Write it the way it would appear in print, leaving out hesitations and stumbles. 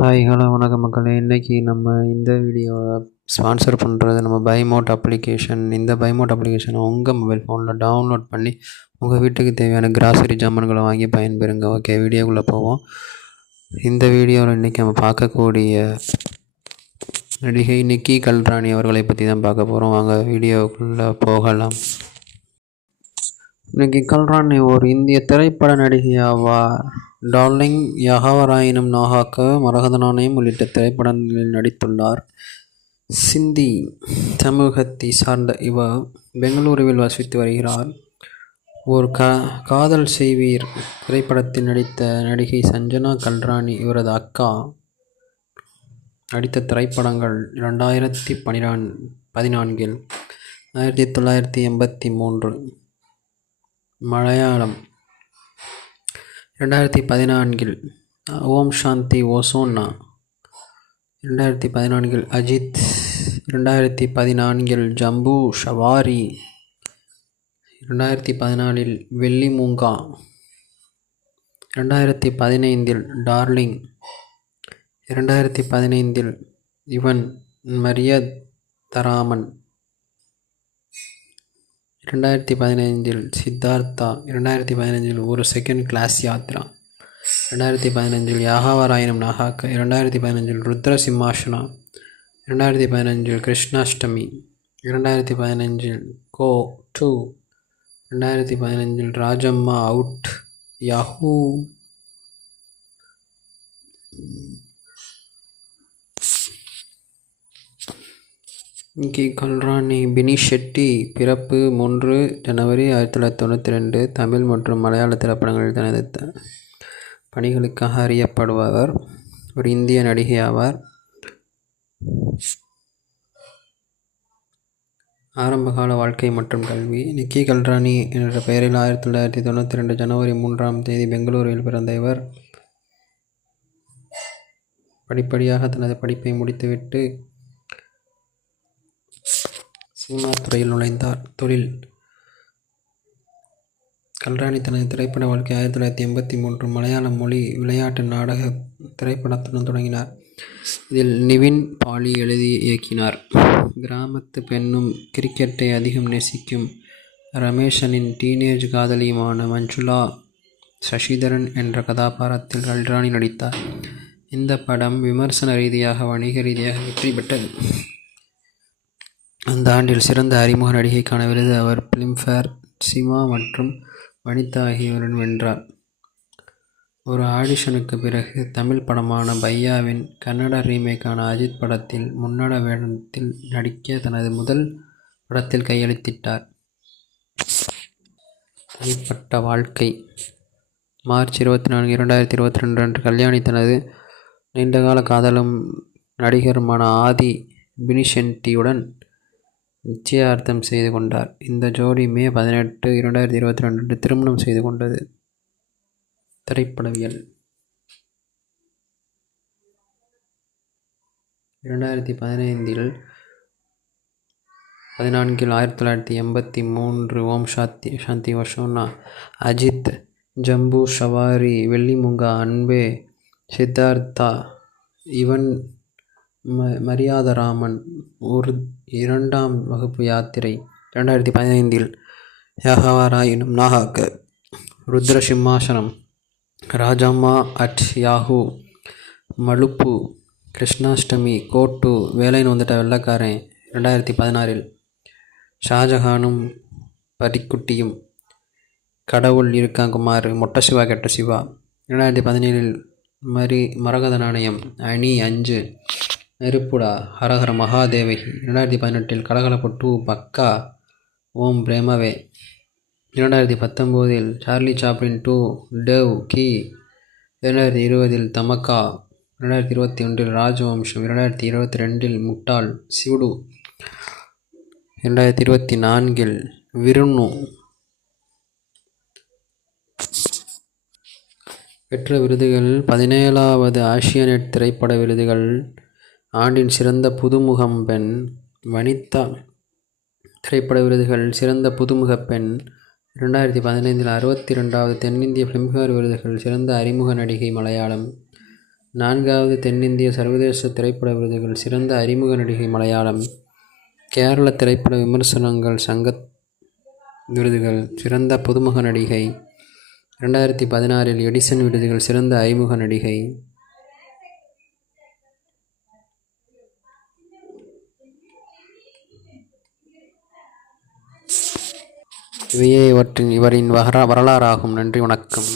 Hi hello வணக்கம் மக்களே. இன்றைக்கி நம்ம இந்த வீடியோவை ஸ்பான்சர் பண்ணுறது நம்ம பைமோட் அப்ளிகேஷன். இந்த பைமோட் அப்ளிகேஷனை உங்கள் மொபைல் ஃபோனில் டவுன்லோட் பண்ணி உங்கள் வீட்டுக்கு தேவையான கிராசரி ஜாமான்களை வாங்கி பயன்பெறுங்க. ஓகே, வீடியோக்குள்ளே போவோம். இந்த வீடியோவில் இன்றைக்கி நம்ம பார்க்கக்கூடிய நடிகை நிக்கி கல்ராணி அவர்களை பற்றி தான் பார்க்க போகிறோம். வாங்க வீடியோக்குள்ளே போகலாம். நிக்கி கல்ராணி ஒரு இந்திய திரைப்பட நடிகை ஆவார். டார்லிங், யஹாவராயினும் நாகாக்க, மரகத நாணயம் உள்ளிட்ட திரைப்படங்களில் நடித்துள்ளார். சிந்தி சமூகத்தை சார்ந்த இவர் பெங்களூருவில் வசித்து வருகிறார். ஒரு காதல் செய்வீர் திரைப்படத்தில் நடித்த நடிகை சஞ்சனா கல்ராணி இவரது அக்கா. நடித்த திரைப்படங்கள் 2014, 1983 மலையாளம், 2014 ஓம் சாந்தி ஓசோன்னா, 2014 அஜித், 2014 ஜம்பு ஷவாரி, 2014 வெள்ளி மூங்கா, 2015 டார்லிங், 2015 இவன் மரியதராமன், 2015 சித்தார்த்தா, 2015 ஒரு செகண்ட் கிளாஸ் யாத்ரா, 2015 யாகாவராயனும் நாகாக்க, 2015 ருத்ர சிம்மாசனா, 2015 கிருஷ்ணாஷ்டமி, 2015 கோ 2, 2015 ராஜம்மா அவுட் யாஹூ. நிக்கி கல்ராணி பினி ஷெட்டி. பிறப்பு 3 ஜனவரி 1992. தமிழ் மற்றும் மலையாள திரைப்படங்களில் தனது பணிகளுக்காக அறியப்படுபவர். ஒரு இந்திய நடிகை ஆவார். ஆரம்பகால வாழ்க்கை மற்றும் கல்வி. நிக்கி கல்ராணி என்ற பெயரில் 1992 ஜனவரி 3 பெங்களூரில் பிறந்த இவர் படிப்படியாக தனது படிப்பை முடித்துவிட்டு சினிமா துறையில் நுழைந்தார். தொழில். கல்ராணி தனது திரைப்பட வாழ்க்கை 1983 மலையாள மொழி விளையாட்டு நாடக திரைப்படத்துடன் தொடங்கினார். இதில் நிவின் பாலி எழுதி இயக்கினார். கிராமத்து பெண்ணும் கிரிக்கெட்டை அதிகம் நேசிக்கும் ரமேஷனின் டீனேஜ் காதலியுமான மஞ்சுளா சசிதரன் என்ற கதாபாத்திரத்தில் கல்ராணி நடித்தார். இந்த படம் விமர்சன ரீதியாக வணிக ரீதியாக வெற்றி பெற்றது. அந்த ஆண்டில் சிறந்த அறிமுக நடிகைக்கான விருது அவர் பிலிம்ஃபேர், சிமா மற்றும் வனிதா ஆகியோருடன் வென்றார். ஒரு ஆடிஷனுக்கு பிறகு தமிழ் படமான பையாவின் கன்னட ரீமேக்கான அஜித் படத்தில் முன்னட வேடத்தில் நடிக்க தனது முதல் படத்தில் கையெழுத்திட்டார். தனிப்பட்ட வாழ்க்கை. மார்ச் 24, 2022 அன்று கல்யாணி தனது நீண்டகால காதலும் நடிகருமான ஆதி பினிஷெட்டியுடன் நிச்சயார்த்தம் செய்து கொண்டார். இந்த ஜோடி மே 18, 2022 திருமணம் செய்து கொண்டது. திரைப்படவியல். 2015 1983 ஓம் சாந்தி ஓசோன்னா, அஜித், ஜம்பு ஷவாரி, வெள்ளி மூங்கா, அன்பே, சித்தார்த்தா, இவன் மரியாதராமன், ஒரு 2ஆம் வகுப்பு யாத்திரை, 2015 யாகாவராயினும் நாகாக்க, ருத்ர சிம்மாசனம், ராஜம்மா அட் யாஹூ, மலுப்பு, கிருஷ்ணாஷ்டமி, கோட்டு, வேலைன்னு வந்துட்ட வெள்ளக்காரன், 2016 ஷாஜஹானும் பரிக்குட்டியும், கடவுள் இருக்கான் குமார், மொட்டை சிவா கெட்ட சிவா, 2017 மரகத நாணயம், அணி 5, நெருப்புடா, ஹரஹர மகாதேவகி, 2018 கலகலப்பு 2, பக்கா, ஓம் பிரேமவே, 2019 சார்லி சாப்ளின் 2, டேவ் கி, 2020 தமக்கா, 2021 ராஜவம்சம், 2022 முட்டாள் சிவுடு, 2024 விருண்ணு. பெற்ற விருதுகள். 17வது ஆசியானெட் திரைப்பட விருதுகள், ஆண்டின் சிறந்த புதுமுகம் பெண், வனிதா திரைப்பட விருதுகள், சிறந்த புதுமுக பெண், 2015 62வது தென்னிந்திய பிலிம்ஃபேர் விருதுகள், சிறந்த அறிமுக நடிகை மலையாளம், 4வது தென்னிந்திய சர்வதேச திரைப்பட விருதுகள்: சிறந்த அறிமுக நடிகை மலையாளம், கேரள திரைப்பட விமர்சனங்கள் சங்க விருதுகள் சிறந்த புதுமுக நடிகை, 2016 எடிசன் விருதுகள் சிறந்த அறிமுக நடிகை. இவையே இவரின் வரலாறாகும். நன்றி, வணக்கம்.